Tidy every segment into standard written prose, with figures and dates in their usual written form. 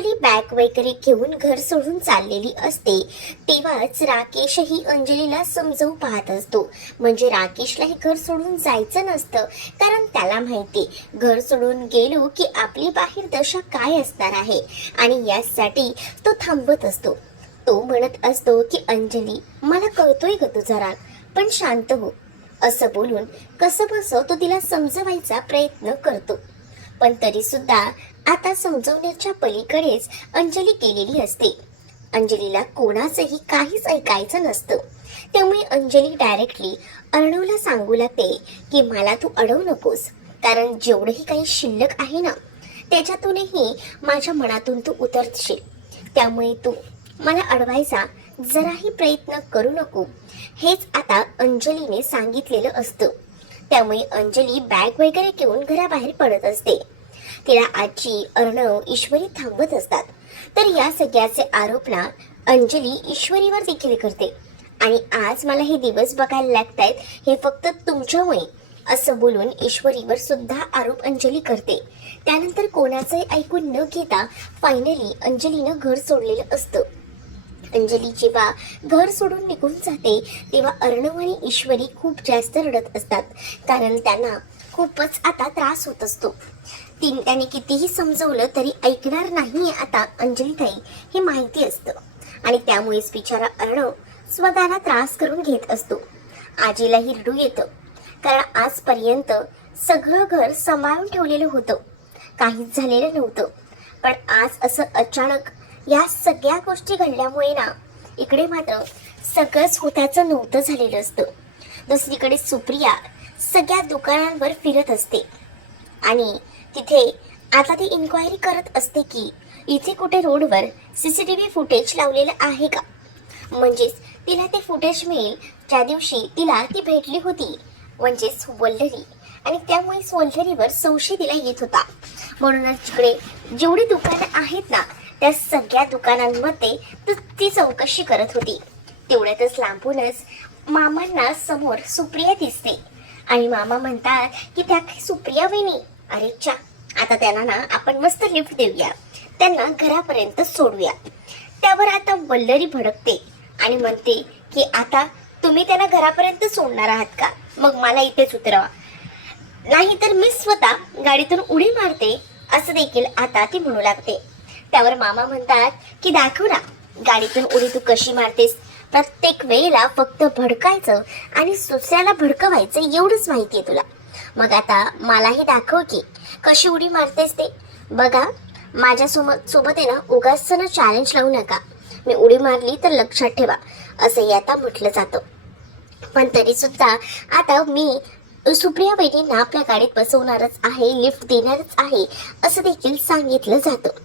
Anjali bag वगैरे घेऊन घर सोडून चाललेली असते तेव्हाच राकेशही अंजलीला समजावून पाहत असतो. म्हणजे राकेशला हे घर सोडून जायचं नसतं, कारण त्याला माहिती घर सोडून गेलो की आपली बाहेर दशा काय असणार आहे आणि यासाठी तो थांबत असतो. तो म्हणत असतो की अंजली, मला कळतोय ग तुझा राग, पण शांत हो. असं बोलून कसं बसं तो तिला समजवायचा प्रयत्न करतो. पण तरी सुद्धा आता समजवण्याच्या पलीकडेच अंजली गेलेली असते. अंजलीला कोणाचंही काहीच ऐकायचं नसतं. त्यामुळे अंजली डायरेक्टली अर्णवला सांगू लागते की मला तू अडवू नकोस, कारण जेवढंही काही शिल्लक आहे ना त्याच्यातूनही माझ्या मनातून तू उतरशील. त्यामुळे तू मला अडवायचा जराही प्रयत्न करू नको, हेच आता अंजलीने सांगितलेलं असतं. त्यामुळे अंजली बॅग वगैरे घेऊन घराबाहेर पडत असते. तिला आजी, अर्णव, ईश्वरी थांबत असतात. तर या सगळ्याचे आरोप ना अंजली ईश्वरीवर देखील करते. आणि आज मला हे दिवस बघायला लागतायत हे फक्त तुमच्यामुळे, असं बोलून ईश्वरीवर सुद्धा आरोप अंजली करते. त्यानंतर कोणाचंही ऐकून न घेता फायनली अंजलीनं घर सोडलेलं असतं. अंजली जेव्हा घर सोडून निघून जाते तेव्हा अर्णव आणि ईश्वरी खूप जास्त रडत असतात, कारण त्यांना खूपच आता त्रास होत असतो. त्याने कितीही समजवलं तरी ऐकणार नाही आता अंजलीताई, हे माहिती असतं. आणि त्यामुळेच बिचारा अर्णव स्वतःला त्रास करून घेत असतो. आजीलाही रडू येतं, कारण आजपर्यंत सगळं घर सांभाळून ठेवलेलं होतं, काहीच झालेलं नव्हतं. पण आज असं अचानक या सगळ्या गोष्टी घडल्यामुळे ना इकडे मात्र सगळंच होत्याचं नव्हतं झालेलं असतं. दुसरीकडे सुप्रिया सगळ्या दुकानांवर फिरत असते आणि तिथे आता ती इन्क्वायरी करत असते की इथे कुठे रोडवर CCTV फुटेज लावलेलं आहे का, म्हणजेच तिला ते फुटेज मिळेल ज्या दिवशी तिला ती भेटली होती, म्हणजेच वल्लरी. आणि त्यामुळेच वल्लरीवर संशय तिला येत होता. म्हणूनच तिकडे जेवढी दुकानं आहेत ना त्या सगळ्या दुकानांमध्ये ती चौकशी करत होती. तेवढ्यातच लांबूनच मामांना समोर सुप्रिया दिसते आणि मामा म्हणतात की त्या सुप्रिया वहिनी, अरे चा, आता त्यांना ना आपण मस्त लिफ्ट देऊया, त्यांना घरापर्यंत सोडूया. त्यावर आता वल्लरी भडकते आणि म्हणते की आता तुम्ही त्यांना घरापर्यंत सोडणार आहात का, मग मला इथेच उतरवा, नाहीतर मी स्वतः गाडीतून उडी मारते, असं देखील आता ती म्हणू लागते. त्यावर मामा म्हणतात की दाखव ना गाडीतून उडी तू कशी मारतेस, प्रत्येक वेळेला फक्त भडकायचं आणि दुसऱ्याला भडकवायचं एवढंच माहिती आहे तुला, मग आता मलाही दाखव की कशी उडी मारतेस ते. बघा माझ्या सोबत आहे ना उगाच चॅलेंज लावू नका, मी उडी मारली तर लक्षात ठेवा, असंही आता म्हटलं जातं. पण तरी सुद्धा आता मी सुप्रिया वहिनींना आपल्या गाडीत बसवणारच आहे, लिफ्ट देणारच आहे, असं देखील सांगितलं जातं.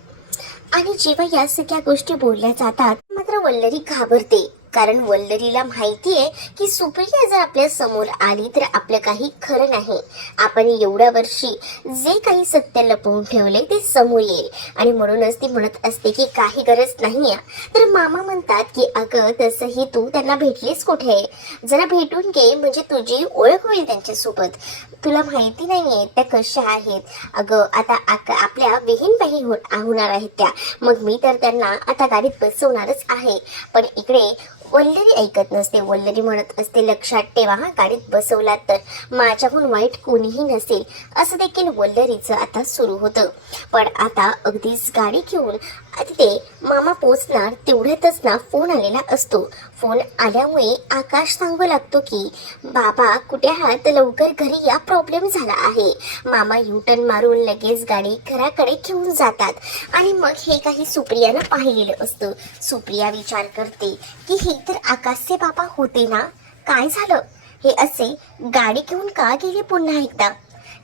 आणि जेव्हा या सगळ्या गोष्टी बोलल्या जातात मात्र वल्लरी घाबरते, कारण वल्लरीला माहिती आहे की सुप्रिया जर आपल्या समोर आली तर आपलं काही खरं नाही. आपण एवढ्या वर्षी जे काही सत्य लपवून ठेवले ते समोर येईल. आणि म्हणूनच ती म्हणत असते की काही गरज नाहीये. तर मामा म्हणतात की अगं तसंही तू त्यांना भेटलीस कुठे, जरा भेटून घे, म्हणजे तुझी ओळख होईल त्यांच्यासोबत. तुला माहिती नाहीये त्या कशा आहेत. अगं आता आपल्या विहीनबाई होणार आहेत त्या, मग मी तर त्यांना आता गाडीत बसवणारच आहे. पण इकडे वल्लरी ऐकत नसते. वल्लरी म्हणत असते लक्षात ठेवा, हा गाडीत बसवलात तर माझ्याहून वाईट कोणीही नसेल, असं देखील वल्लरीचं आता सुरू होतं. पण आता अगदीच गाडी घेऊन तिथे मामा पोचणार तेवढ्यातच ना फोन आलेला असतो. फोन आल्यामुळे आकाश सांगू लागतो की बाबा कुठे आहात, लवकर घरी या, प्रॉब्लेम झाला आहे. मामा युटर्न मारून लगेच गाडी घराकडे घेऊन जातात. आणि मग हे काही सुप्रियानं पाहिलेलं असतं. सुप्रिया विचार करते की हे तर आकाशचे बाबा होते ना, काय झालं, हे असे गाडी घेऊन का गेले पुन्हा एकदा,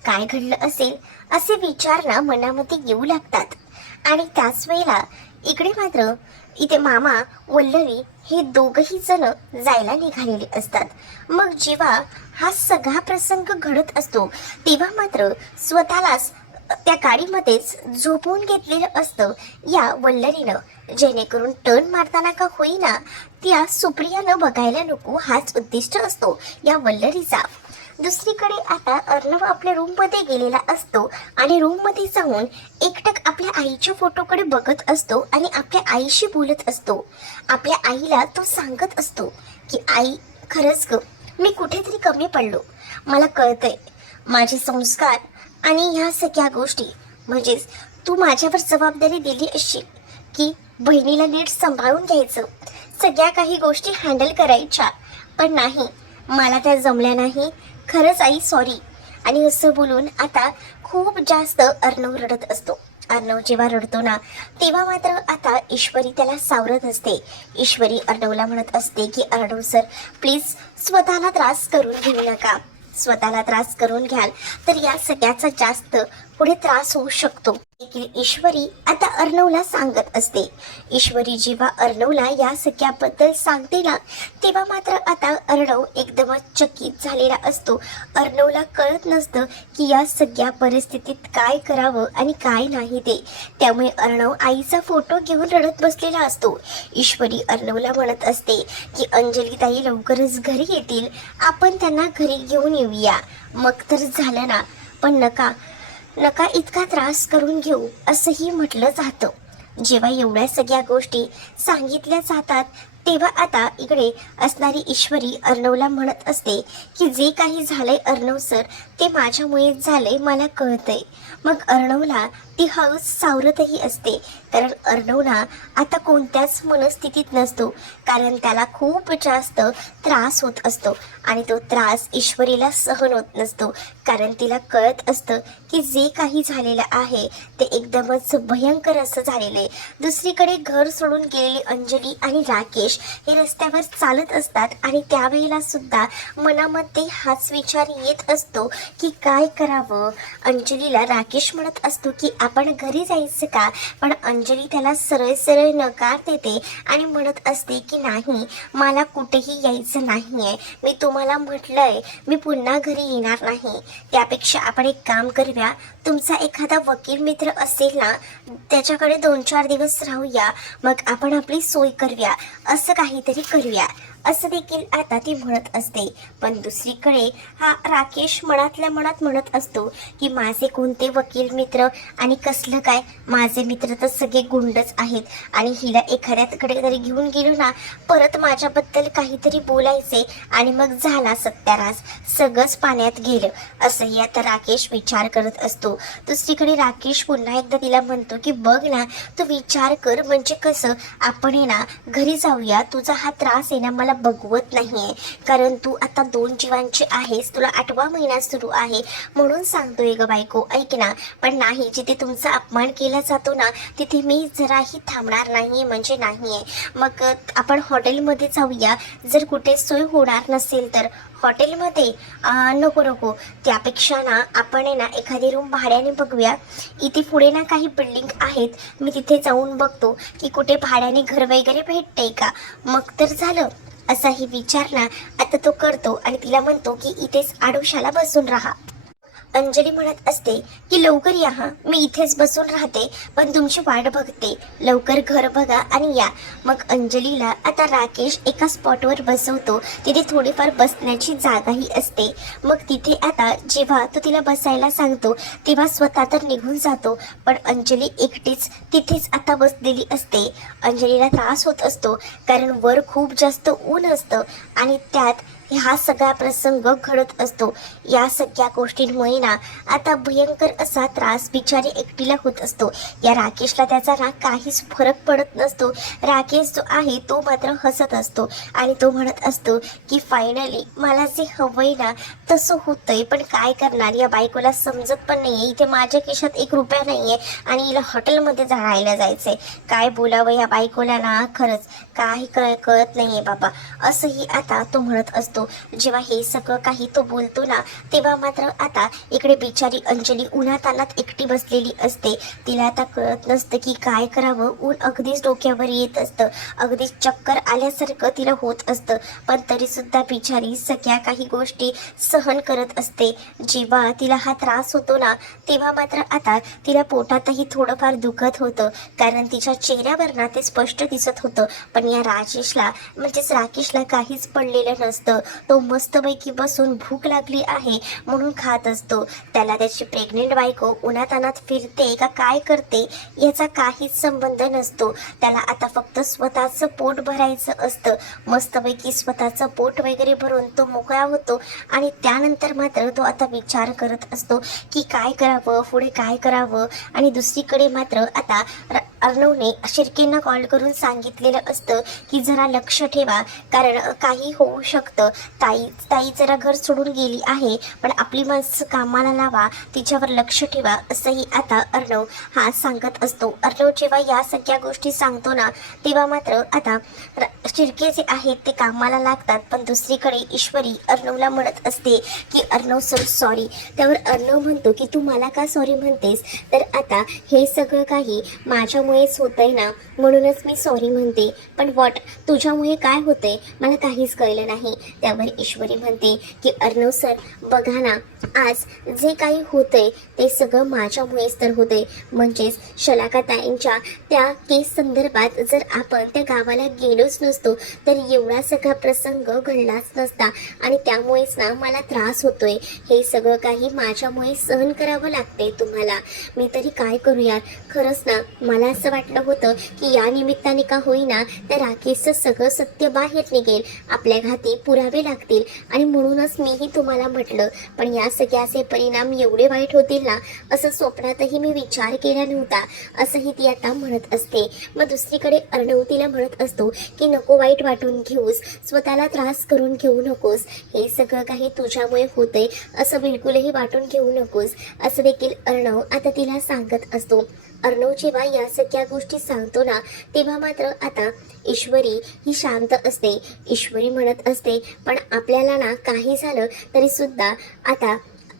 काय घडलं असेल असे विचार ना मनामध्ये येऊ लागतात. आणि त्याच वेळेला इकडे मात्र इथे मामा वल्लरी हे दोघही जण जायला निघालेले असतात. मग जेव्हा हा सगळा प्रसंग घडत असतो तेव्हा मात्र स्वतःलाच त्या गाडीमध्येच झोपवून घेतलेलं असतं या वल्लरीनं, जेणेकरून टर्न मारताना का होईना त्या सुप्रियानं बघायला नको, हाच उद्दिष्ट असतो या वल्लरीचा. दुसरीकडे आता अर्णव आपल्या रूममध्ये गेलेला असतो आणि रूममध्ये जाऊन एकटक आपल्या आईच्या फोटोकडे बघत असतो आणि आपल्या आईशी बोलत असतो. आपल्या आईला तो सांगत असतो की आई, खरंच ग, मी कुठेतरी कमी पडलो. मला कळतंय माझे संस्कार आणि ह्या सगळ्या गोष्टी, म्हणजेच तू माझ्यावर जबाबदारी दिली असशील की बहिणीला नीट सांभाळून घ्यायचं, सगळ्या काही गोष्टी हँडल करायच्या, पण नाही, मला त्या जमल्या नाही. खरंच आई, सॉरी. आणि असं बोलून आता खूप जास्त अर्णव रडत असतो. अर्णव जेव्हा रडतो ना, तेव्हा मात्र आता ईश्वरी त्याला सावरत असते. ईश्वरी अर्णवला म्हणत असते की अर्णव सर, प्लीज स्वतःला त्रास करून घेऊ नका. स्वतःला त्रास करून घ्याल तर या सगळ्याचा जास्त पुढे त्रास होऊ शकतो. ईश्वरी आता अर्णवला सांगत असते. ईश्वरी जेव्हा अर्णवला या सगळ्याबद्दल सांगते ना, तेव्हा मात्र आता अर्णव एकदमच चकित झालेला असतो. अर्णवला कळत नसतं की या सगळ्या परिस्थितीत काय करावं आणि काय नाही ते. त्यामुळे अर्णव आईचा फोटो घेऊन रडत बसलेला असतो. ईश्वरी अर्णवला म्हणत असते की अंजली ताई लवकरच घरी येतील, आपण त्यांना घरी घेऊन येऊया. मग तर झालं ना, पण नका इतका त्रास करून घेऊ असंही म्हटलं जातं. जेव्हा एवढ्या सगळ्या गोष्टी सांगितल्या जातात तेव्हा आता इकडे असणारी ईश्वरी अर्णवला म्हणत असते की जे काही झालंय अर्णव सर, ते माझ्यामुळेच झालंय, मला कळतंय. मग अर्णवला ती हळूच सावरतही असते, कारण अर्णवला आता कोणत्याच मनस्थितीत नसतो, कारण त्याला खूप जास्त त्रास होत असतो आणि तो त्रास ईश्वरीला सहन होत नसतो, कारण तिला कळत असतं की जे काही झालेलं आहे ते एकदमच भयंकर असं झालेलं आहे. दुसरीकडे घर सोडून गेलेली अंजली आणि राकेश हे रस्त्यावर चालत असतात आणि त्यावेळेला सुद्धा मनामध्ये हाच विचार येत असतो की काय करावं. अंजलीला राकेश म्हणत असतो की आपण घरी जायचं का, पण अंजली त्याला सरळ सरळ नकार देते आणि म्हणत असते की नाही, मला कुठेही यायचं नाहीये. मी तुम्हाला म्हटलंय मी पुन्हा घरी येणार नाही. त्यापेक्षा आपण एक काम करूया, तुमचा एखादा वकील मित्र असेल ना, त्याच्याकडे 2-4 दिवस राहूया, मग आपण आपली सोय करूया, असं काहीतरी करूया, असं देखील आता ती म्हणत असते. पण दुसरीकडे हा राकेश मनातल्या मनात म्हणत असतो की माझे कोणते वकील मित्र आणि कसलं काय, माझे मित्र तर सगळे गुंडच आहेत आणि हिला एखाद्याकडे तरी घेऊन गेलो ना, परत माझ्याबद्दल काहीतरी बोलायचे आणि मग झाला सत्यानाश, सगळंच पाण्यात गेलं, असंही आता राकेश विचार करत असतो. दुसरीकडे राकेश पुन्हा एकदा तिला म्हणतो की बघ ना, तू विचार कर, म्हणजे कसं आपण आहे ना घरी जाऊया, तुझा हा त्रास आहे ना मला बघवत नाहीये, कारण तू आता 2 जीवांची आहेस, तुला 8वा महिना सुरू आहे, म्हणून सांगतोय ग बायको, ऐक ना. पण नाही, जिथे तुमचा अपमान केला जातो ना, तिथे मी जराही थांबणार नाही, म्हणजे नाहीये. मग आपण हॉटेलमध्ये जाऊया, जर कुठे सोय होणार नसेल तर. हॉटेलमध्ये नको, त्यापेक्षा ना आपण आहे ना एखादी रूम भाड्याने बघूया. इथे पुढे ना काही बिल्डिंग आहेत, मी तिथे जाऊन बघतो की कुठे भाड्याने घर वगैरे भेटते का, मग तर झालं. असाही विचार ना आता तो करतो आणि तिला म्हणतो की इथेच आडोशाला बसून राहा. अंजली म्हणत असते की लवकर या, हा मी इथेच बसून राहते, पण तुमची वाट बघते, लवकर घर बघा आणि या. मग अंजलीला आता राकेश एका स्पॉटवर बसवतो, तिथे थोडीफार बसण्याची जागाही असते. मग तिथे आता जेव्हा तो तिला बसायला सांगतो तेव्हा स्वतः तर निघून जातो, पण अंजली एकटीच तिथेच आता बसलेली असते. अंजलीला त्रास होत असतो, कारण वर खूप जास्त ऊन असतं आणि त्यात हा सगळा प्रसंग घडत असतो. या सगळ्या गोष्टींमुळे ना आता भयंकर असा त्रास बिचारी एकटीला होत असतो. या राकेशला त्याचा ना काहीच फरक पडत नसतो. राकेश जो आहे तो मात्र हसत असतो आणि तो म्हणत असतो की फायनली मला जे हवंय ना तसं होतंय, पण काय करणार, या बायकोला समजत पण नाहीये, इथे माझ्या खिशात 1 रुपया नाहीये आणि हिला हॉटेलमध्ये राहायला जायचंय. काय बोलावं या बायकोला ना, खरंच काही कळत नाहीये बाबा, असंही आता तो म्हणत असतो. जेव्हा हे सगळं काही तो बोलतो ना, तेव्हा मात्र आता इकडे बिचारी अंजली उन्हातान्हात एकटी बसलेली असते. तिला आता कळत नसतं की काय करावं. ऊन अगदीच डोक्यावर येत असतं, अगदीच चक्कर आल्यासारखं तिला होत असतं, पण तरी सुद्धा बिचारी सगळ्या काही गोष्टी सहन करत असते. जेव्हा तिला हा त्रास होतो ना, तेव्हा मात्र आता तिला पोटातही थोडंफार दुखत होतं, कारण तिच्या चेहऱ्यावर ना ते स्पष्ट दिसत होतं. पण या राजेशला म्हणजेच राकेशला काहीच पडलेलं नसतं. तो मस्तपैकी बसून भूक लागली आहे म्हणून खात असतो. त्याला त्याची प्रेग्नेंट बायको उन्हातानात फिरते का काय करते याचा काहीच संबंध नसतो. त्याला आता फक्त स्वतःचं पोट भरायचं असतं. मस्तपैकी स्वतःचं पोट वगैरे भरून तो मोकळा होतो आणि त्यानंतर मात्र तो आता विचार करत असतो की काय करावं, पुढे काय करावं. आणि दुसरीकडे मात्र आता अर्णवने शिर्केंना कॉल करून सांगितलेलं असतं की जरा लक्ष ठेवा, कारण काही होऊ शकतं. ताई जरा घर सोडून गेली आहे, पण आपली माणसं कामाला लावा, तिच्यावर लक्ष ठेवा, असंही आता अर्णव हा सांगत असतो. अर्णव जेव्हा या सगळ्या गोष्टी सांगतो ना, तेव्हा मात्र आता शिर्के जे आहेत ते कामाला लागतात. पण दुसरीकडे ईश्वरी अर्णवला म्हणत असते की अर्णव सर सॉरी. त्यावर अर्णव म्हणतो की तू मला का सॉरी म्हणतेस, तर आता हे सगळं काही माझ्यामुळेच होतंय ना, म्हणूनच मी सॉरी म्हणते. पण वॉट, तुझ्यामुळे काय होतंय मला काहीच कळलं नाही. त्यावर ईश्वरी म्हणते की अर्णव सर बघा ना, आज जे काही होतंय ते सगळं माझ्यामुळेच तर होतंय. म्हणजेच शलाकाताईंच्या त्या केस संदर्भात जर आपण त्या गावाला गेलोच नसतो तर एवढा सगळा प्रसंग घडलाच नसता, आणि त्यामुळेच ना मला त्रास होतोय. हे सगळं काही माझ्यामुळे सहन करावं लागते तुम्हाला. मी तरी काय करू यार, खरंच ना मला असं वाटलं होतं की या निमित्ताने का होईना त्या राकेशचं सगळं सत्य बाहेर निघेल, आपल्या घाती पुरावे लागतील, आणि म्हणूनच मीही तुम्हाला म्हटलं. पण या सगळ्याचे परिणाम एवढे वाईट होतील ना असं स्वप्नातही मी विचार केला नव्हता, असंही ती आता म्हणत असते. मग दुसरीकडे अर्णव तिला म्हणत असतो की नको वाईट वाटून घेऊस, स्वतःला त्रास करून घेऊ नकोस, हे सगळं काही तुझ्यामुळे होतंय असं बिलकुलही वाटून घेऊ नकोस, असं देखील अर्णव आता तिला सांगत असतो. अर्णव जेव्हा या सगळ्या गोष्टी सांगतो ना, तेव्हा मात्र आता ईश्वरी ही शांत असते. ईश्वरी म्हणत असते पण आपल्याला ना काही झालं तरी सुद्धा आता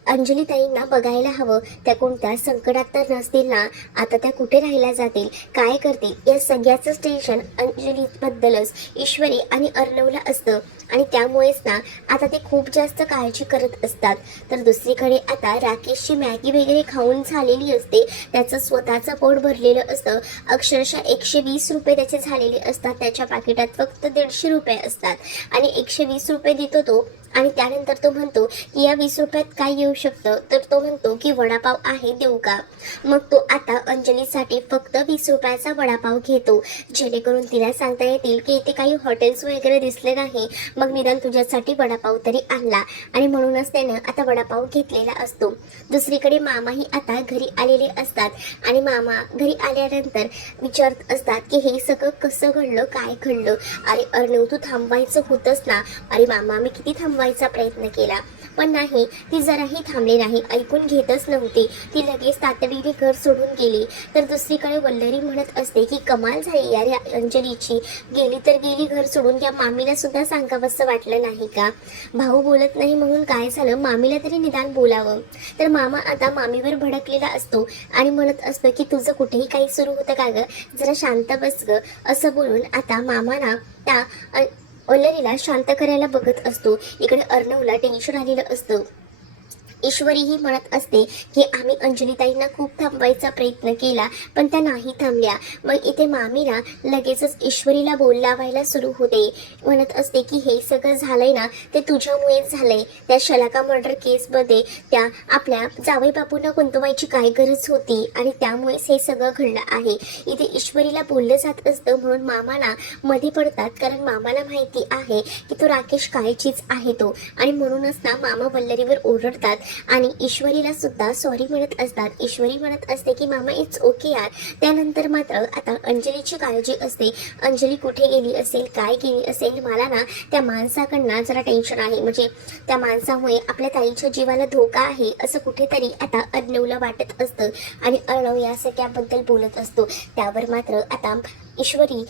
अंजलीताईंना बघायला हवं. त्या कोणत्या संकटात तर नसतील ना, आता त्या कुठे राहायला जातील, काय करतील, या सगळ्याचंच टेन्शन अंजलीबद्दलच ईश्वरी आणि अर्णवला असतं, आणि त्यामुळेच ना आता ते खूप जास्त काळजी करत असतात. तर दुसरीकडे आता राकेशची मॅगी वगैरे खाऊन झालेली असते, त्याचं स्वतःचं पोट भरलेलं असतं. अक्षरशः 120 रुपये त्याचे झालेले असतात, त्याच्या पाकिटात फक्त 150 रुपये असतात, आणि 120 रुपये देतो तो. आणि त्यानंतर तो म्हणतो की या 20 रुपयात काय येऊ शकतं, तर तो म्हणतो की वडापाव आहे, देऊ का. मग तो आता अंजलीसाठी फक्त 20 रुपयाचा वडापाव घेतो, जेणेकरून तिला सांगता येतील की इथे काही हॉटेल्स वगैरे दिसले नाही, मग निदान तुझ्यासाठी वडापाव तरी आणला, आणि म्हणूनच त्यानं आता वडापाव घेतलेला असतो. दुसरीकडे मामाही आता घरी आलेले असतात, आणि मामा घरी आल्यानंतर विचारत असतात की हे सगळं कसं घडलं, काय घडलं. अरे अर्णव तू थांबवायचं होतंच ना. अरे मामा मी किती थांबवायचा प्रयत्न केला, पण नाही, ती जराही थांबली नाही, ऐकून घेतच नव्हती. ती लगेच तातडीने घर सोडून गेली. तर दुसरीकडे वल्लरी म्हणत असते की कमाल झाली यार या अंजलीची, गेली तर गेली घर सोडून, या मामीला सुद्धा सांगावंसं वाटलं नाही का. भाऊ बोलत नाही म्हणून काय झालं, मामीला तरी निदान बोलावं. तर मामा आता मामीवर भडकलेला असतो आणि म्हणत असतो की तुझं कुठेही काही सुरू होतं का गं, जरा शांत बस गं, असं बोलून आता मामाना त्या वल्लरीला शांत करायला बघत असतो. इकडे अर्णवला टेन्शन आलेलं असतं. ईश्वरी ही म्हणत असते की आम्ही अंजलीताईंना खूप थांबवायचा प्रयत्न केला, पण त्या नाही थांबल्या. मग इथे मामीला लगेचच ईश्वरीला बोल लावायला सुरू होते. म्हणत असते की हे सगळं झालंय ना ते तुझ्यामुळेच झालंय. त्या शलाका मर्डर केसमध्ये त्या आपल्या जावई बापूंना गुंतवायची काय गरज होती, आणि त्यामुळेच हे सगळं घडलं आहे. इथे ईश्वरीला बोललं जात असतं म्हणून मामाला मध्ये पडतात, कारण मामाला माहिती आहे की तो राकेश काय चीज आहे तो, आणि म्हणूनच ना मामा वल्लरीवर ओरडतात आणि ईश्वरीला सुद्धा सॉरी म्हणत असतात. ईश्वरी म्हणत असते की मामा इट्स ओके यार. त्यानंतर मात्र आता अंजलीची काळजी असते. अंजली कुठे गेली असेल, काय गेली असेल, मला ना त्या माणसाकडनं जरा टेन्शन आहे, म्हणजे त्या माणसामुळे आपल्या ताईच्या जीवाला धोका आहे असं कुठेतरी आता अर्णवला वाटत असतं, आणि अर्णव या सगळ्याबद्दल बोलत असतो. त्यावर मात्र आता ईश्वरी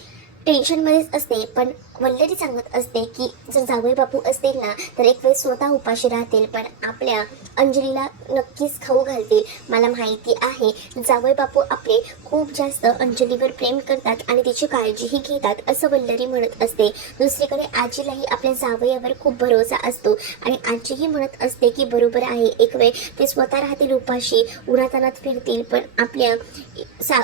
टेन्शनमध्येच असते. पण वल्लरी सांगत असते की जर जावई बापू असतील ना तर एक वेळ स्वतः उपाशी राहतील, पण आपल्या अंजलीला नक्कीच खाऊ घालतील. मला माहिती आहे जावई बापू आपले खूप जास्त अंजलीवर प्रेम करतात आणि तिची काळजीही घेतात, असं वल्लरी म्हणत असते. दुसरीकडे आजीलाही आपल्या जावयावर खूप भरोसा असतो, आणि आजीही म्हणत असते की बरोबर आहे, एक वेळ ते स्वतः राहतील उपाशी, उन्हातानात फिरतील, पण आपल्या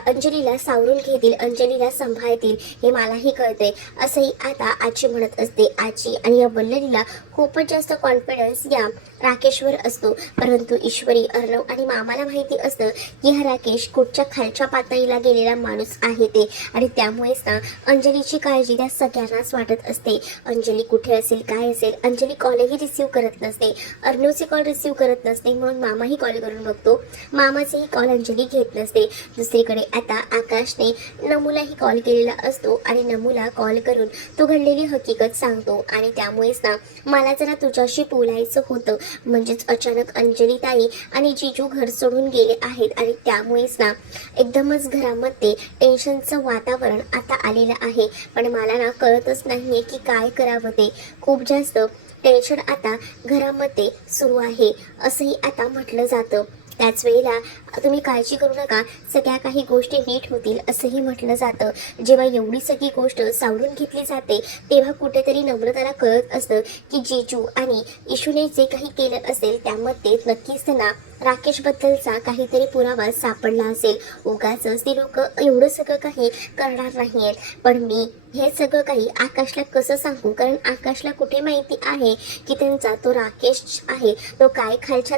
अंजलीला सावरून घेतील, अंजलीला सांभाळतील, हे मलाही कळते. असंही आता तेव्हा आजी म्हणत असते, आजी आणि या वल्लरीला खूपच जास्त कॉन्फिडन्स या राकेशवर असतो. परंतु ईश्वरी, अर्णव आणि मामाला माहिती असतं की हा राकेश कुठच्या खालच्या पातळीला गेलेला माणूस आहे ते, आणि त्यामुळेच ना अंजलीची काळजी त्या सगळ्यांनाच वाटत असते. अंजली कुठे असेल, काय असेल. अंजली कॉलही रिसीव्ह करत नसते, अर्णवचे कॉल रिसीव्ह करत नसते, म्हणून मामाही कॉल करून बघतो, मामाचेही कॉल अंजली घेत नसते. दुसरीकडे आता आकाशने नमूलाही कॉल केलेला असतो आणि नमूला कॉल करून तो घडलेली हकीकत सांगतो. आणि त्यामुळेच ना मला जरा तुझ्याशी बोलायचं होतं, म्हणजेच अचानक अंजली ताई आणि जिजू घर सोडून गेले आहेत आणि त्यामुळेच ना एकदमच घरामध्ये टेन्शनचं वातावरण आता आलेलं आहे. पण मला ना कळतच नाहीये की काय करावं ते. खूप जास्त टेन्शन आता घरामध्ये सुरू आहे असंही आता म्हटलं जातं. त्याच वेळेला तुम्ही काळजी करू नका, सगळ्या काही गोष्टी नीट होतील असंही म्हटलं जातं. जेव्हा एवढी सगळी गोष्ट सावरून घेतली जाते तेव्हा कुठेतरी नम्रताला कळत असतं की जिजू आणि इशूने जे काही केलं असेल त्यामध्ये नक्कीच त्यांना राकेशबद्दलचा काहीतरी पुरावा सापडला असेल. उगाचच ती लोक एवढं सगळं काही करणार नाहीयेत. पण मी हे सगळं काही आकाशला कसं सांगू, कारण आकाशला कुठे माहिती आहे की त्यांचा तो राकेश आहे तो काय खालच्या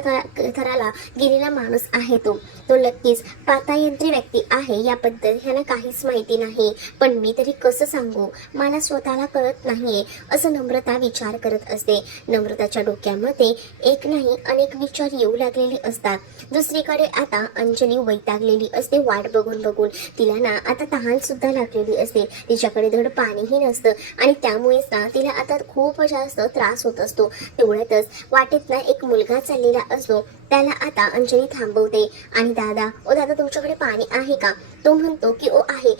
थराला गेलेला माणूस आहे. तो नक्कीच पातायंत्री व्यक्ती आहे याबद्दल ह्याला काहीच माहिती नाही. पण मी तरी कसं सांगू, मला स्वतःला कळत नाहीये असं नम्रता विचार करत असते. नम्रताच्या डोक्यामध्ये एक नाही अनेक विचार येऊ लागलेले असतात. दुसरीकडे आता अंजली वैतागलेली असते वाट बघून बघून. तिला ना आता तहान सुद्धा लागलेली असते, तिच्याकडे धड पाणीही नसतं आणि त्यामुळेच ना तिला आता खूप जास्त त्रास होत असतो. तेवढ्यातच वाटेत ना एक मुलगा चाललेला असतो, त्याला आता अंजली थांबवते आणि दादा, ओ दादा तुमच्याकडे पाणी आहे का? तो म्हणतो की ओ आहे.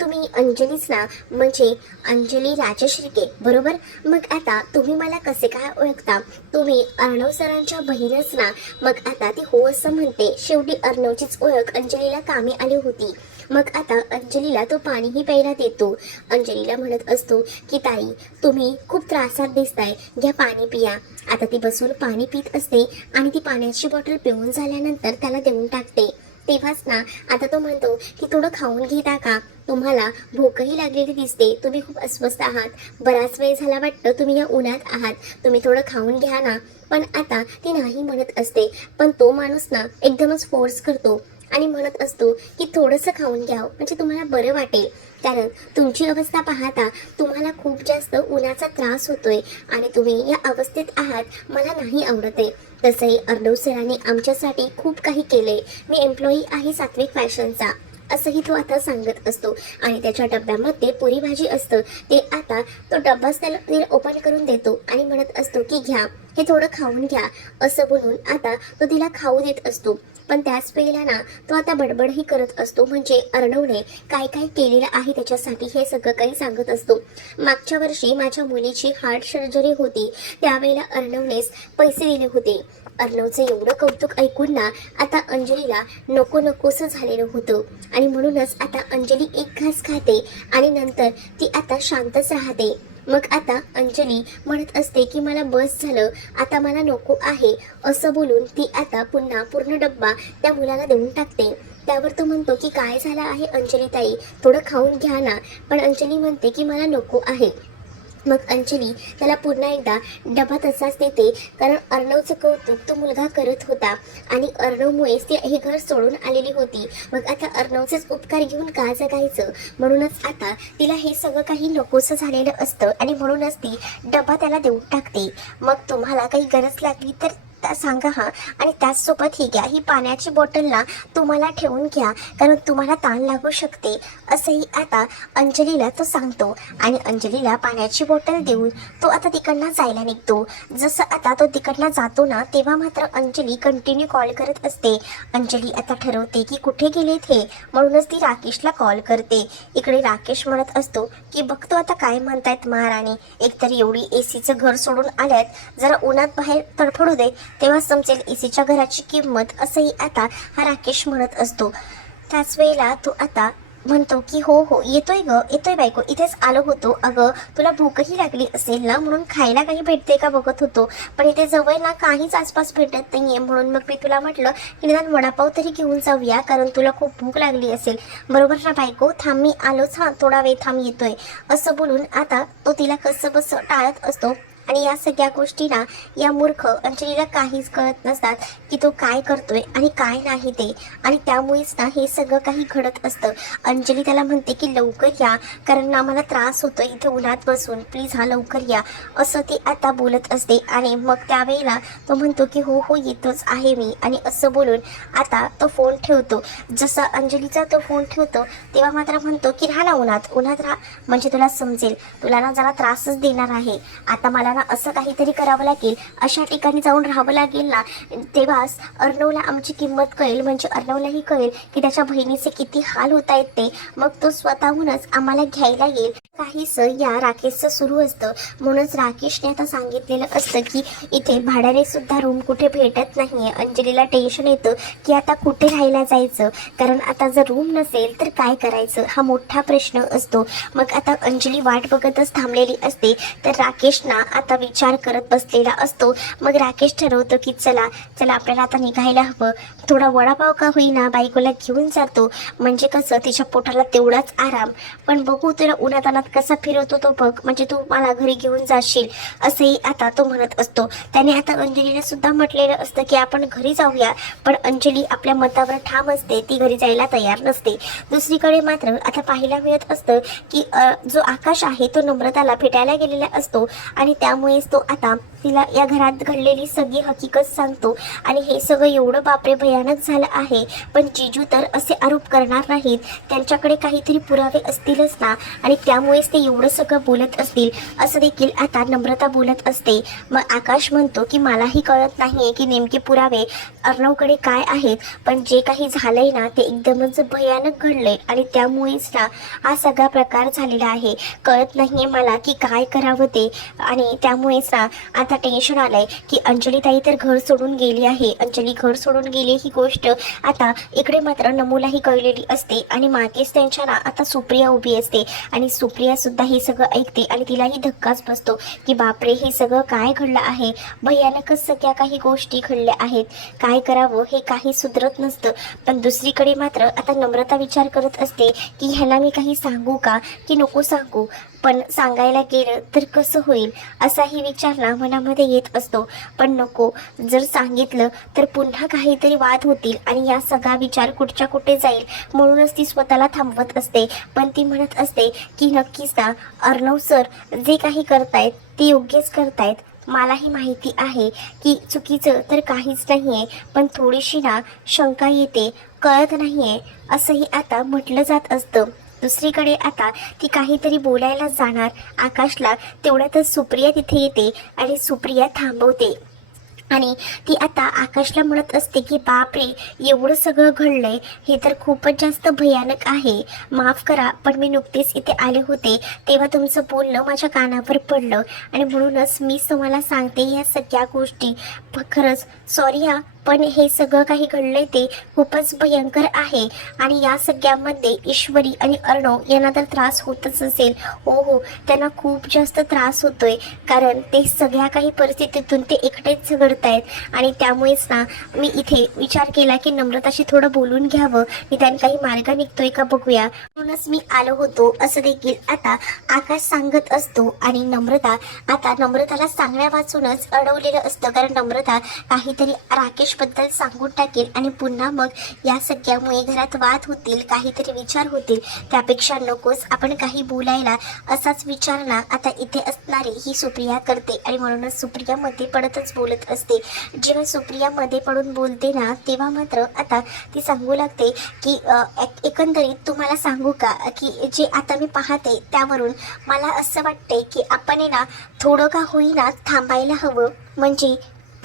तुम्ही अंजलीच ना, म्हणजे अंजली राजश्रीके बरोबर? मग आता तुम्ही मला कसे काय ओळखता? तुम्ही अर्णव सरांच्या बहीणच ना? मग आता ती हो असं म्हणते. शेवटी अर्णवचीच ओळख अंजलीला कामी आली होती. मग आता अंजलीला तो पाणीही प्यायला देतो. अंजलीला म्हणत असतो की ताई तुम्ही खूप त्रासात दिसताय, घ्या पाणी पिया. आता ती बसून पाणी पित असते आणि ती पाण्याची बॉटल पिऊन झाल्यानंतर त्याला देऊन टाकते. तेव्हाच ना आता तो म्हणतो की थोडं खाऊन घेता का? तुम्हाला भूकही लागलेली दिसते, तुम्ही खूप अस्वस्थ आहात, बराच वेळ झाला वाटतं तुम्ही या उन्हात आहात, तुम्ही थोडं खाऊन घ्या ना. पण आता ती नाही म्हणत असते, पण तो माणूस ना एकदमच फोर्स करतो आणि म्हणत असतो की थोडंसं खाऊन घ्या म्हणजे तुम्हाला बरं वाटेल, कारण तुमची अवस्था पाहता तुम्हाला खूप जास्त उन्हाचा त्रास होतोय आणि तुम्ही या अवस्थेत आहात, मला नाही आवडत आहे. तसंही अर्णव सरांनी आमच्यासाठी खूप काही केलंय, मी एम्प्लॉई आहे सात्विक फॅशनचा असंही तो आता सांगत असतो. आणि त्याच्या डब्यामध्ये पुरी भाजी असतं, ते आता तो डब्बाच त्याला ओपन करून देतो आणि म्हणत असतो की घ्या, हे थोडं खाऊन घ्या असं बोलून आता तो तिला खाऊ देत असतो. पण त्याच वेळेला ना तो आता बडबडही करत असतो, म्हणजे अर्णवने काय काय केलेलं आहे त्याच्यासाठी हे सगळं काही सांगत असतो. मागच्या वर्षी माझ्या मुलीची हार्ट सर्जरी होती, त्यावेळेला अर्णवनेच पैसे दिले होते. अर्णवचं एवढं कौतुक ऐकून ना आता अंजलीला नको नकोसं झालेलं होतं आणि म्हणूनच आता अंजली एक घास खाते आणि नंतर ती आता शांतच राहते. मग आता अंजली म्हणत असते की मला बस झालं, आता मला नको आहे असं बोलून ती आता पुन्हा पूर्ण डब्बा त्या मुलाला देऊन टाकते. त्यावर तो म्हणतो की काय झालं आहे अंजली ताई, थोडं खाऊन घ्या ना. पण अंजली म्हणते की मला नको आहे. मग अंजली त्याला पुन्हा एकदा डबा तसाच देते, कारण अर्णवचं कौतुक तो मुलगा करत होता आणि अर्णवमुळेच ती हे घर सोडून आलेली होती. मग आता अर्णवचेच उपकार घेऊन का जगायचं, म्हणूनच आता तिला हे सगळं काही नकोसं झालेलं असतं आणि म्हणूनच ती डबा त्याला देऊन टाकते. मग तुम्हाला काही गरज लागली तर सांगा हा, आणि त्याचसोबत ही घ्या, ही पाण्याची बॉटल ना तुम्हाला ठेवून घ्या, कारण तुम्हाला ताण लागू शकते असंही आता अंजलीला तो सांगतो. आणि अंजलीला पाण्याची बॉटल देऊन तो आता तिकडनं जायला निघतो. जसं आता तो तिकडनं जातो ना तेव्हा मात्र अंजली कंटिन्यू कॉल करत असते. अंजली आता ठरवते की कुठे गेलेत हे, म्हणूनच ती राकेशला कॉल करते. इकडे राकेश म्हणत असतो की बघतो आता काय म्हणतायत महाराणी, एकतर एवढी एसीचं घर सोडून आल्यात, जरा उन्हात बाहेर तडफडू दे तेव्हा समजेल एसीच्या घराची किंमत, असंही आता हा राकेश म्हणत असतो. त्याच वेळेला तो आता म्हणतो की हो हो येतोय ग, येतोय बायको, इथेच आलो होतो. अगं तुला भूकही लागली असेल ना, म्हणून खायला काही भेटते का बघत होतो, पण इथे जवळ ना काहीच आसपास भेटत नाहीये, म्हणून मग मी तुला म्हटलं की निदान वडापाव तरी घेऊन जाऊया, कारण तुला खूप भूक लागली असेल. बरोबर ना बायको, थांब मी आलोच, हा थोडा वेळ थांब, येतोय. असं बोलून आता तो तिला कसं बसं टाळत असतो. आणि या सगळ्या गोष्टी ना या मूर्ख अंजलीला काहीच कळत नसतात की तो काय करतोय आणि काय नाही ते. आणि त्यामुळेच ना हे सगळं काही घडत असतं. अंजली त्याला म्हणते की लवकर या, कारण ना मला त्रास होतोय इथे उन्हात बसून, प्लीज हा लवकर या, असं ती आता बोलत असते. आणि मग त्यावेळेला तो म्हणतो की हो हो येतोच आहे मी, आणि असं बोलून आता तो फोन ठेवतो. जसा अंजलीचा तो फोन ठेवतो तेव्हा मात्र म्हणतो की राहा ना उन्हात, उन्हात राहा, म्हणजे तुला समजेल, तुला ना जरा त्रासच देणार आहे. आता मला ना असं काहीतरी करावं लागेल, अशा ठिकाणी जाऊन राहावं लागेल ना, तेव्हाच अर्णवला आमची किंमत कळेल, म्हणजे अर्णवलाही कळेल की त्याच्या बहिणीचे किती हाल होत आहेत ते. मग तो स्वतःहूनच आम्हाला घ्यायला येईल. काहीसं या राकेशचं सुरू असतं. म्हणूनच राकेशने आता सांगितलेलं असतं की इथे भाड्याने सुद्धा रूम कुठे भेटत नाहीये. अंजलीला टेन्शन येतं की आता कुठे राहायला जायचं, कारण आता जर रूम नसेल तर काय करायचं, हा मोठा प्रश्न असतो. मग आता अंजली वाट बघतच थांबलेली असते, तर राकेश ना आता विचार करत बसलेला असतो. मग राकेश ठरवतो की चला चला आपल्याला आता निघायला हवं, थोडा वडापाव का होईना बायकोला घेऊन जातो, म्हणजे कसं तिच्या पोटाला तेवढाच आराम. पण बघू तुला उन्हातानात कसा फिरवतो तो बघ, म्हणजे तू मला घरी घेऊन जाशील, असंही आता तो म्हणत असतो. त्याने आता अंजलीला सुद्धा म्हटलेलं असतं की आपण घरी जाऊया, पण अंजली आपल्या मतावर ठाम असते, ती घरी जायला तयार नसते. दुसरीकडे मात्र आता पाहायला मिळत असतं की जो आकाश आहे तो नम्रताला भेटायला गेलेला असतो, आणि त्यामुळेच तो आता तिला या घरात घडलेली सगळी हकीकत सांगतो. आणि हे सगळं एवढं बापरे भयानक झालं आहे, पण जिजू तर असे आरोप करणार नाहीत, त्यांच्याकडे काहीतरी पुरावे असतीलच ना, आणि त्यामुळेच ते एवढं सगळं बोलत असतील, असं देखील आता नम्रता बोलत असते. मग आकाश म्हणतो की मलाही कळत नाहीये की नेमके पुरावे अर्णवकडे काय आहेत, पण जे काही झालंय ना ते एकदमच भयानक घडलंय, आणि त्यामुळेच ना हा सगळा प्रकार झालेला आहे. कळत नाहीये मला की काय करावं ते, आणि त्यामुळेच ना आता टेन्शन आलंय की अंजली ताई तर घर सोडून गेली आहे. अंजली घर सोडून गेली ही गोष्ट आता इकडे मात्र नमूलाही कळलेली असते, आणि मागेच त्यांच्या ना आता सुप्रिया उभी असते, आणि सुप्रिया सुद्धा हे सगळं ऐकते, आणि तिलाही धक्काच बसतो की बापरे हे सगळं काय घडलं आहे, भयानकच सगळ्या काही गोष्टी घडल्या आहेत, काय करावं हे काही सुधरत नसतं. पण दुसरीकडे मात्र आता नम्रता विचार करत असते की ह्याला मी काही सांगू का की नको सांगू, पण सांगायला गेलं तर कसं होईल, असाही विचार ना मनामध्ये येत असतो. पण नको, जर सांगितलं तर पुन्हा काहीतरी वाद होतील, आणि या सगळा विचार कुठच्या कुठे जाईल, म्हणूनच ती स्वतःला थांबवत असते. पण ती म्हणत असते की नक्कीच ना अर्णव सर जे काही करतायत ते योग्यच करतायत, मलाही माहिती आहे की चुकीचं तर काहीच नाहीये, पण थोडीशी ना शंका येते, कळत नाहीये, असंही आता म्हटलं जात असतं. दुसरीकडे आता ती काहीतरी बोलायला जाणार आकाशला, तेवढ्यातच सुप्रिया तिथे येते आणि सुप्रिया थांबवते. आणि ती आता आकाशला म्हणत असते की बापरे एवढं सगळं घडलंय, हे तर खूपच जास्त भयानक आहे, माफ करा पण मी नुकतेच इथे आले होते तेव्हा तुमचं बोलणं माझ्या कानावर पडलं, आणि म्हणूनच मी तुम्हाला सांगते या सगळ्या गोष्टी. खरंच सॉरी हा, पण हे सगळं काही घडलंय ते खूपच भयंकर आहे, आणि या सगळ्यामध्ये ईश्वरी आणि अर्णव यांना तर त्रास होतच असेल. हो हो, त्यांना खूप जास्त त्रास होतोय, कारण ते सगळ्या काही परिस्थितीतून ते एकटेच झगडतायत, आणि त्यामुळेच ना मी इथे विचार केला की नम्रताशी थोडं बोलून घ्यावं, निदान काही मार्ग निघतोय का बघूया, म्हणूनच मी आलो होतो, असं देखील आता आकाश सांगत असतो. आणि नम्रता आता नम्रताला सांगण्या वाचूनच अडवलेलं असतं, कारण नम्रता काहीतरी राकेश बद्दल सांगून टाकेल, आणि पुन्हा मग या सगळ्यामुळे घरात वाद होतील, काहीतरी विचार होतील, त्यापेक्षा नकोच आपण काही बोलायला, असाच विचार ना आता इथे असणारी ही सुप्रिया करते, आणि म्हणूनच सुप्रिया मध्ये पडतच बोलत असते. जेव्हा सुप्रिया मध्ये पडून बोलते ना तेव्हा मात्र आता ती सांगू लागते की एकंदरीत तुम्हाला सांगू का की जे आता मी पाहते त्यावरून मला असं वाटतंय की आपण ना थोडं का होईना थांबायला हवं, म्हणजे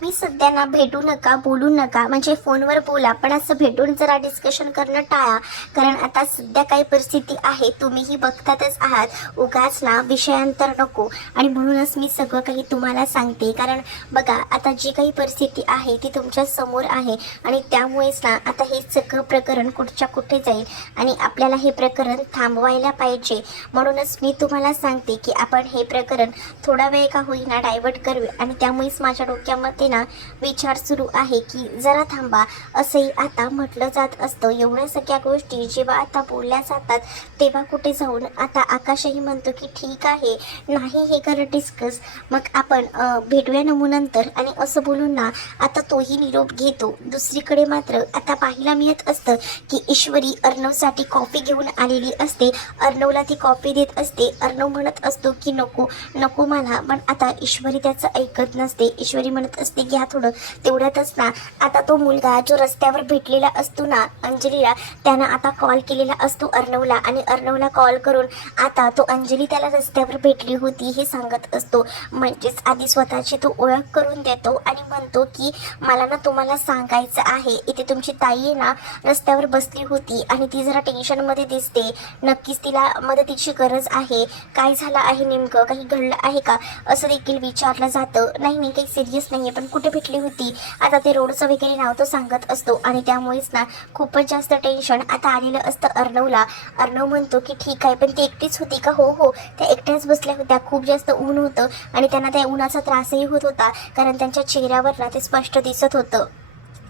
मी सध्या ना भेटू नका, बोलू नका, म्हणजे फोनवर बोला, पण असं भेटून जरा डिस्कशन करणं टाळा. कारण आता सध्या काही परिस्थिती आहे, तुम्हीही बघतातच आहात. उगाच ना विषयांतर नको. आणि म्हणूनच मी सगळं काही तुम्हाला सांगते. कारण बघा, आता जी काही परिस्थिती आहे ती तुमच्या समोर आहे आणि त्यामुळेच ना आता हे सगळं प्रकरण कुठच्या कुठे जाईल आणि आपल्याला हे प्रकरण थांबवायला पाहिजे. म्हणूनच मी तुम्हाला सांगते की आपण हे प्रकरण थोडा वेळ का होईना डायव्हर्ट करूया. आणि त्यामुळेच माझ्या डोक्यामध्ये ना विचार सुरू आहे की जरा थांबा, असंही आता म्हटलं जात असतं. एवढ्या सगळ्या गोष्टी जेव्हा आता बोलल्या जातात तेव्हा कुठे जाऊन आता आकाशही म्हणतो की ठीक आहे, नाही हे करत डिस्कस, मग आपण भेटूया नंतर. आणि असं बोलून ना आता तोही निरोप घेतो. दुसरीकडे मात्र आता पाहायला मिळत असतं की ईश्वरी अर्णवसाठी कॉफी घेऊन आलेली असते. अर्णवला ती कॉफी देत असते. अर्णव म्हणत असतो की नको नको मला, पण आता ईश्वरी त्याचं ऐकत नसते. ईश्वरी म्हणत असते घ्या थोडं. तेवढ्यातच ना आता तो मुलगा जो रस्त्यावर भेटलेला असतो ना अंजलीला, त्यानं आता कॉल केलेला असतो अर्णवला. आणि अर्णवला कॉल करून आता तो अंजली त्याला रस्त्यावर भेटली होती हे सांगत असतो. म्हणजेच आधी स्वतःची तो ओळख करून देतो आणि म्हणतो की मला ना तुम्हाला सांगायचं आहे, इथे तुमची ताई आहे ना रस्त्यावर बसली होती आणि ती जरा टेन्शनमध्ये दिसते. नक्कीच तिला मदतीची गरज आहे. काय झालं आहे नेमकं, काही घडलं आहे का, असं देखील विचारलं जातं. नाही नाही, काही सिरियस नाही आहे, पण कुठे भेटली होती. आता ते रोडचं वगैरे नाव तो सांगत असतो. आणि त्यामुळेच ना खूपच जास्त टेन्शन आता आलेलं असतं अर्णवला. अर्णव म्हणतो की ठीक आहे, पण ती एकटीच होती का. हो हो, त्या एकट्याच बसल्या होत्या. खूप जास्त ऊन होतं आणि त्यांना त्या उन्हाचा त्रासही होत होता, कारण त्यांच्या चेहऱ्यावर ना ते स्पष्ट दिसत होतं.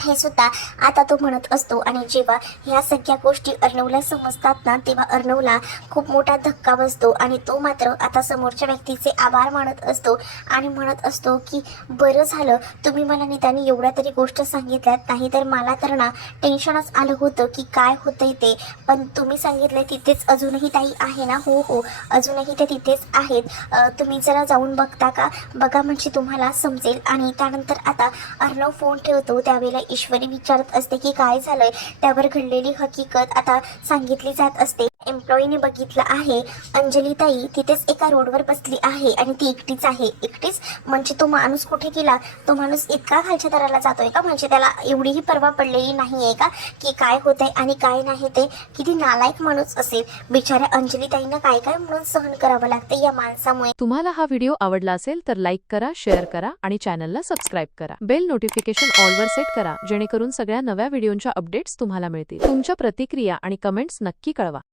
हे सुद्धा आता तो म्हणत असतो. आणि जेव्हा ह्या सगळ्या गोष्टी अर्णवला समजतात ना तेव्हा अर्णवला खूप मोठा धक्का बसतो. आणि तो मात्र आता समोरच्या व्यक्तीचे आभार मानत असतो आणि म्हणत असतो की बरं झालं तुम्ही मला निदानी एवढ्या तरी गोष्ट सांगितल्यात, नाही तर मला तर ना टेन्शनच आलं होतं की काय होतंय ते. पण तुम्ही सांगितलं तिथेच अजूनही ताई आहे ना. हो हो, अजूनही ते तिथेच आहेत. तुम्ही जरा जाऊन बघता का, बघा म्हणजे तुम्हाला समजेल. आणि त्यानंतर आता अर्णव फोन ठेवतो. त्यावेळेला ईश्वरी विचारत असते की काय झालंय. त्यावर घडलेली हकीकत आता सांगितली जात असते. एम्प्लॉईने बघितलं आहे अंजली ताई तिथेच एका रोडवर बसली आहे आणि ती एकटीच आहे. एकटीच म्हणजे तो माणूस कुठे गेला, तो माणूस इतका खालच्या दराला जातोय का, म्हणजे त्याला एवढीही पर्वा पडलेली नाही आहे का की काय होतंय आणि काय नाही ते. किती नालायक माणूस असेल. बिचाऱ्या अंजली ताईंना काय काय म्हणून सहन करावं लागतं या माणसामुळे. तुम्हाला हा व्हिडिओ आवडला असेल तर लाईक करा, शेअर करा आणि चॅनलला सबस्क्राईब करा. बेल नोटिफिकेशन ऑलवर सेट करा, जेणेकरून सगळ्या नव्या व्हिडिओंच्या अपडेट्स तुम्हाला मिळतील. तुमच्या प्रतिक्रिया आणि कमेंट्स नक्की कळवा.